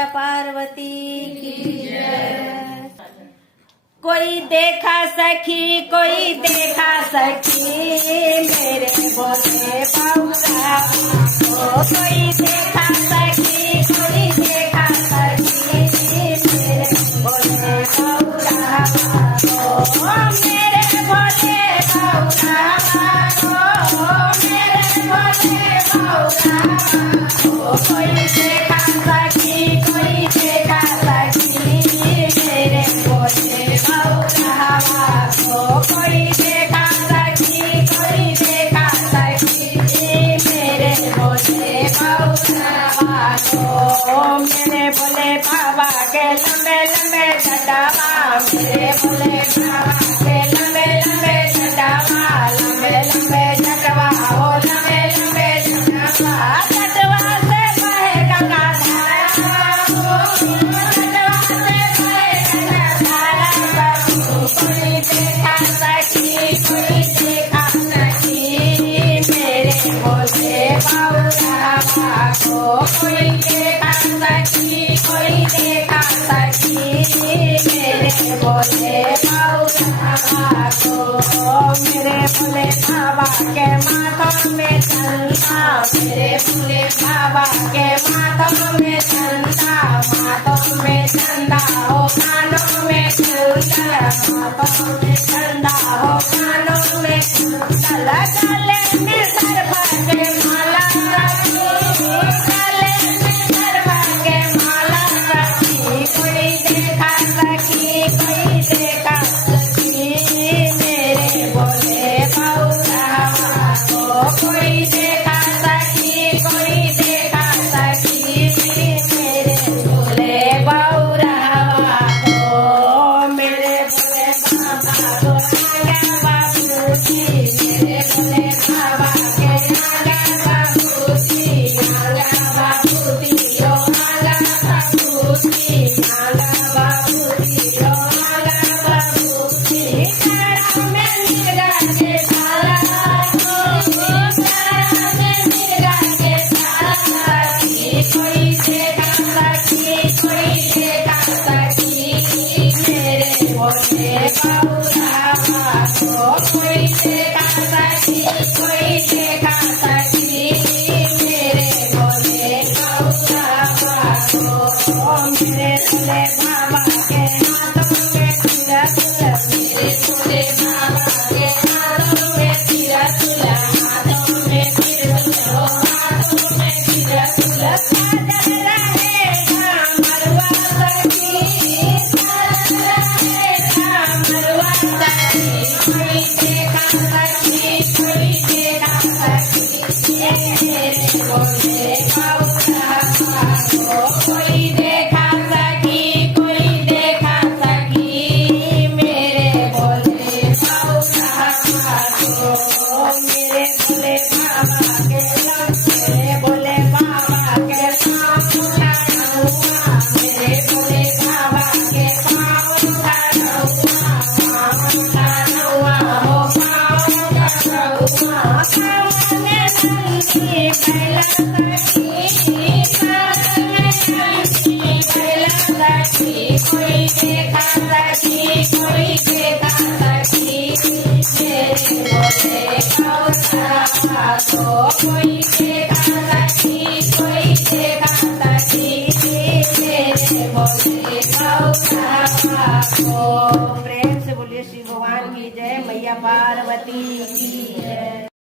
मैया पार्वती की जय। कोई देखा सखी कोई देखा सखी मेरे भोले बाबूरा, ओ कोई देखा सखी कोई देखा सखी मेरे भोले बाबूरा, ओ मेरे भोले बाबूरा, ओ मेरे भोले बाबूरा, ओ कोई देखा सखी कोई देखा सखी मेरे भोले बाबूरा, ओ कोई देखा सखी कोई देखा सखी मेरे भोले बाबूरा, ओ मेरे भोले बाबा के लंबे लंबे जटावा, मेरे भोले बाबा के लंबे लंबे जटावा, लंबे लंबे जटवा, ओ लंबे लंबे जटवा, जटवा से बहे गंगा धारा, जटवा से बहे गंगा धारा, कोई देखा सखी कोई देखा सखी मेरे भोले बाबूरा, कोई देखा सखी कोई देखा सखी मेरे भोले बाबूरा, मेरे भोले बाबा के माथों में चंदा, मेरे भोले बाबा के माथों में चंदा, माथों में चंदा हो कानों में चंदा, माथों में चंदा हो कानों में चंदा, गले में सर्प के माला रखी, गले में सर्प के माला रखी, कोई देखा सखी कोई देखा सखी मेरे भोले बाबूरा, कोई देखा सखी कोई देखा सखी मेरे भोले बाबूरा, मेरे भोले बाबा को आगा बाबूजी, मेरे भोले बाबा के आगा बाबूजी, आगा बाबूजी ओ आगा बाबूजी, आगा बाबूजी ओ आगा बाबूजी, तारा में निगा के तारा, तारा में निगा के तारा, कोई देखा सखी कोई देखा सखी मेरे भोले बाबूरा, कोई देखा सखी कोई देखा सखी मेरे भोले बाबूरा, मेरे भोले बाबा के हाथों में तिरसुल, मेरे भोले बाबा के हाथों में तिरसुल, हाथों में तिरसुल, हाथों में तिरसुल, साजन रहेगा मरवा सखी, साजन रहेगा मरवा सखी, कोई देखा सखी कोई देखा सखी मेरे भोले बाबूरा, कोई देखा सखी कोई देखा सखी मेरे भोले बाबूरा, मेरे भोले बाबा के मेरे भोले बाबा के पाँव उठाऊंगा, मेरे भोले बाबा के पाँव उठाऊंगा, पाँव उठाऊंगा हो पाँव उठाऊंगा, सावन में नंगी बैला सखी, सावन में नंगी बैला सखी, कोई देखा सखी कोई देखा सखी मेरे भोले बाबूरा, कोई देखा सखी कोई देखा सखी मेरे भोले बाबूरा, प्रेम से बोलिए शिव भगवान की जय, मैया पार्वती की जय।